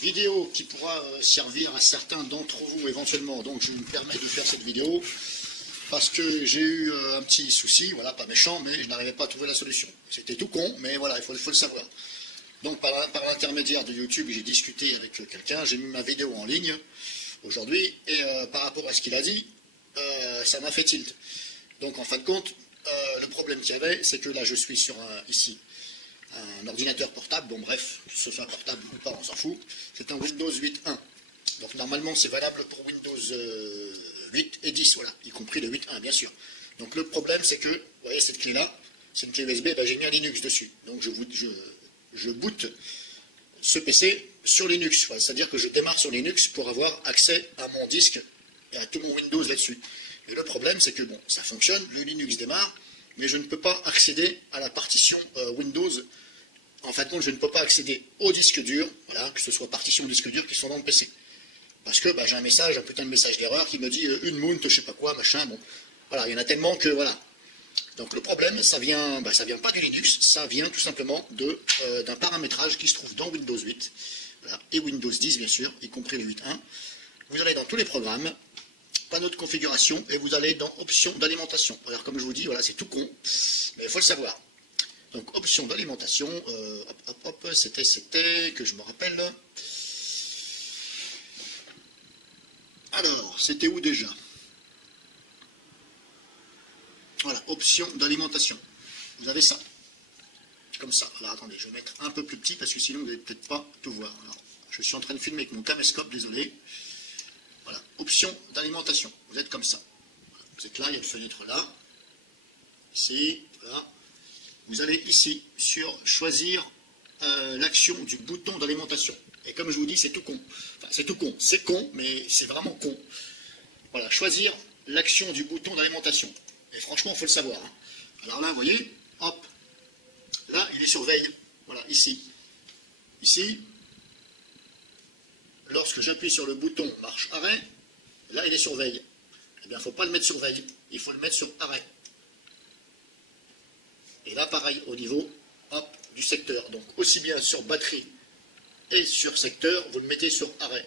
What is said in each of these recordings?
vidéo qui pourra servir à certains d'entre vous éventuellement. Donc je me permets de faire cette vidéo parce que j'ai eu un petit souci, voilà, pas méchant, mais je n'arrivais pas à trouver la solution. C'était tout con, mais voilà, il faut le savoir. Donc par l'intermédiaire de YouTube, j'ai discuté avec quelqu'un, j'ai mis ma vidéo en ligne aujourd'hui, et par rapport à ce qu'il a dit, ça m'a fait tilt. Donc en fin de compte, le problème qu'il y avait, c'est que là je suis sur ici un ordinateur portable, bon bref, que ce soit portable ou pas, on s'en fout, c'est un Windows 8.1. Donc normalement c'est valable pour Windows 8 et 10, voilà, y compris le 8.1 bien sûr. Donc le problème c'est que, vous voyez cette clé-là, c'est une clé USB, ben, j'ai mis un Linux dessus. Donc je boot ce PC sur Linux, voilà, c'est-à-dire que je démarre sur Linux pour avoir accès à mon disque et à tout mon Windows là-dessus. Et le problème c'est que bon, ça fonctionne, le Linux démarre, mais je ne peux pas accéder à la partition Windows. En fin de compte, je ne peux pas accéder au disque dur, voilà, que ce soit partition disque dur qui sont dans le PC. Parce que bah, j'ai un message, un putain de message d'erreur qui me dit une mount, je sais pas quoi, machin, bon. Voilà, il y en a tellement que voilà. Donc le problème, ça vient pas du Linux, ça vient tout simplement d'un paramétrage qui se trouve dans Windows 8, voilà, et Windows 10 bien sûr, y compris le 8.1. Vous allez dans tous les programmes, panneau de configuration, et vous allez dans options d'alimentation. Alors comme je vous dis, voilà, c'est tout con, mais il faut le savoir. Donc option d'alimentation, c'était, que je me rappelle. Alors, c'était où déjà? Voilà, option d'alimentation. Vous avez ça. Comme ça. Alors attendez, je vais mettre un peu plus petit parce que sinon vous n'allez peut-être pas tout voir. Alors, je suis en train de filmer avec mon caméscope, désolé. Voilà, option d'alimentation. Vous êtes comme ça. Vous êtes là, il y a une fenêtre là. Ici, voilà. Vous allez ici sur choisir l'action du bouton d'alimentation. Et comme je vous dis, c'est tout con. Enfin, c'est tout con. C'est con, mais c'est vraiment con. Voilà, choisir l'action du bouton d'alimentation. Et franchement, il faut le savoir. Hein. Alors là, vous voyez, hop. Là, il est sur veille. Voilà, ici. Ici, lorsque j'appuie sur le bouton marche arrêt, là, il est sur veille. Eh bien, il ne faut pas le mettre sur veille. Il faut le mettre sur arrêt. Et là, pareil, au niveau hop, du secteur. Donc, aussi bien sur batterie et sur secteur, vous le mettez sur arrêt.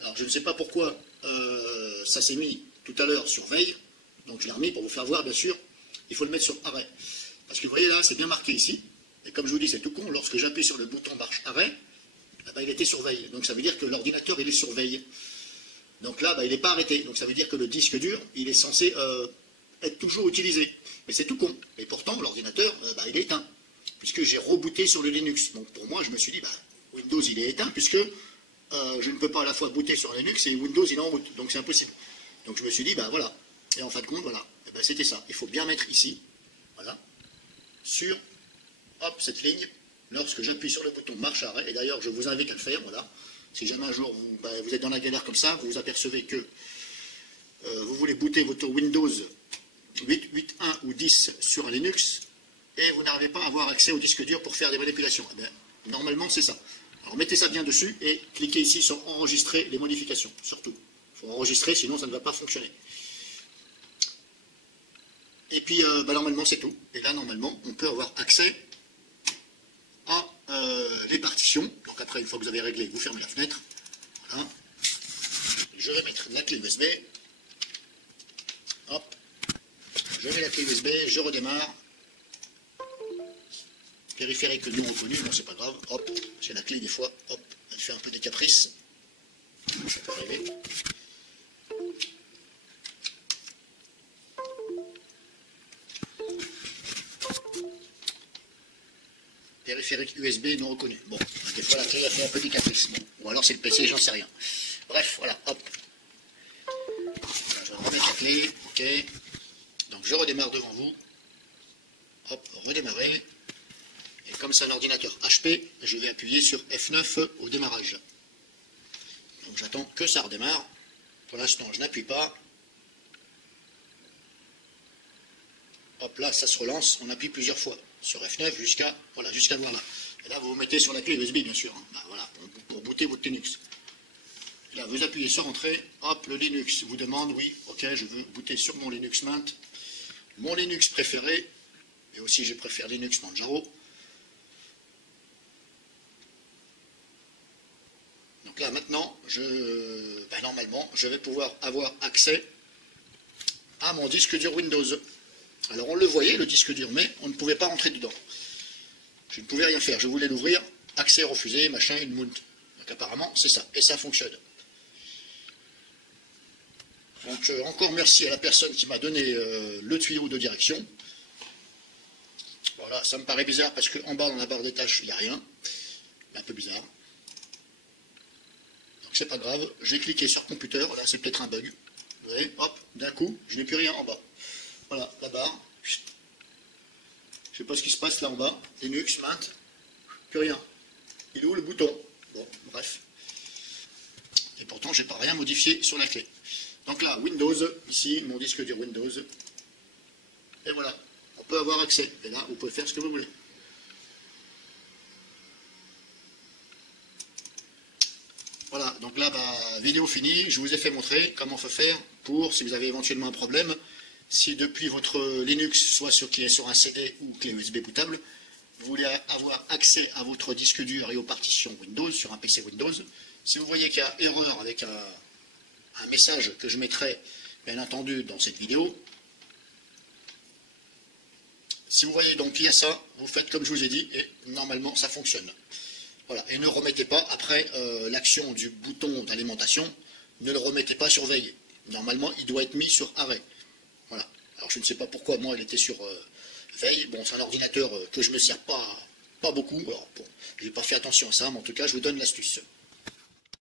Alors, je ne sais pas pourquoi ça s'est mis tout à l'heure sur veille. Donc, je l'ai remis pour vous faire voir, bien sûr. Il faut le mettre sur arrêt. Parce que vous voyez là, c'est bien marqué ici. Et comme je vous dis, c'est tout con. Lorsque j'appuie sur le bouton marche arrêt, eh ben, il était sur veille. Donc, ça veut dire que l'ordinateur, il est sur veille. Donc là, ben, il n'est pas arrêté. Donc, ça veut dire que le disque dur, il est censé être toujours utilisé. Mais c'est tout con. Et pourtant, l'ordinateur, bah, il est éteint. Puisque j'ai rebooté sur le Linux. Donc pour moi, je me suis dit, bah, Windows, il est éteint, puisque je ne peux pas à la fois booter sur Linux et Windows, il est en route. Donc c'est impossible. Donc je me suis dit, bah voilà. Et en fin de compte, voilà. Et ben, c'était ça. Il faut bien mettre ici, voilà, sur, hop, cette ligne, lorsque j'appuie sur le bouton marche arrêt. Et d'ailleurs, je vous invite à le faire, voilà. Si jamais un jour, vous êtes dans la galère comme ça, vous vous apercevez que vous voulez booter votre Windows 8, 8.1 ou 10 sur un Linux, et vous n'arrivez pas à avoir accès au disque dur pour faire des manipulations. Eh bien, normalement, c'est ça. Alors, mettez ça bien dessus et cliquez ici sur enregistrer les modifications, surtout. Il faut enregistrer, sinon ça ne va pas fonctionner. Et puis, bah, normalement, c'est tout. Et là, normalement, on peut avoir accès à les partitions. Donc après, une fois que vous avez réglé, vous fermez la fenêtre. Voilà. Je vais mettre la clé USB. Hop. Je mets la clé USB, je redémarre. Périphérique non reconnu, non c'est pas grave. Hop, c'est la clé des fois. Hop, elle fait un peu des caprices. Ça peut arriver. Périphérique USB non reconnu. Bon, des fois la clé elle fait un peu des caprices. Bon. Ou alors c'est le PC, j'en sais rien. Bref, voilà, hop. Je vais remettre la clé, ok. Donc je redémarre devant vous. Hop, redémarrer. Et comme c'est un ordinateur HP, je vais appuyer sur F9 au démarrage. Donc j'attends que ça redémarre. Pour l'instant, je n'appuie pas. Hop, là, ça se relance. On appuie plusieurs fois sur F9 jusqu'à voilà, jusqu'à voir là. Et là, vous vous mettez sur la clé USB, bien sûr. Hein. Bah, voilà, pour booter votre Linux. Là, vous appuyez sur Entrée. Hop, le Linux vous demande, oui, ok, je veux booter sur mon Linux Mint. Mon Linux préféré. Et aussi, je préfère Linux Manjaro. là maintenant, normalement, je vais pouvoir avoir accès à mon disque dur Windows. Alors on le voyait, le disque dur, mais on ne pouvait pas rentrer dedans. Je ne pouvais rien faire, je voulais l'ouvrir, accès refusé, machin, une mount. Donc apparemment c'est ça, et ça fonctionne. Donc encore merci à la personne qui m'a donné le tuyau de direction. Voilà, ça me paraît bizarre parce qu'en bas dans la barre des tâches, il n'y a rien. Un peu bizarre. Donc c'est pas grave, j'ai cliqué sur computer, là c'est peut-être un bug. Vous voyez, hop, d'un coup, je n'ai plus rien en bas. Voilà, la barre. Je sais pas ce qui se passe là en bas. Linux, Mint, plus rien. Il est où le bouton? Bon, bref. Et pourtant, j'ai pas rien modifié sur la clé. Donc là, Windows, ici, mon disque dur Windows. Et voilà, on peut avoir accès. Et là, vous pouvez faire ce que vous voulez. Voilà, donc là, vidéo finie. Je vous ai fait montrer comment faut faire pour, si vous avez éventuellement un problème, si depuis votre Linux, soit qui est sur un CD ou clé USB bootable, vous voulez avoir accès à votre disque dur et aux partitions Windows sur un PC Windows. Si vous voyez qu'il y a erreur avec un message que je mettrai, bien entendu, dans cette vidéo, si vous voyez donc qu'il y a ça, vous faites comme je vous ai dit, et normalement ça fonctionne. Voilà, et ne remettez pas, après l'action du bouton d'alimentation, ne le remettez pas sur veille. Normalement, il doit être mis sur arrêt. Voilà. Alors je ne sais pas pourquoi, moi, il était sur veille. Bon, c'est un ordinateur que je ne me sers pas beaucoup. Alors, bon, je n'ai pas fait attention à ça, mais en tout cas, je vous donne l'astuce.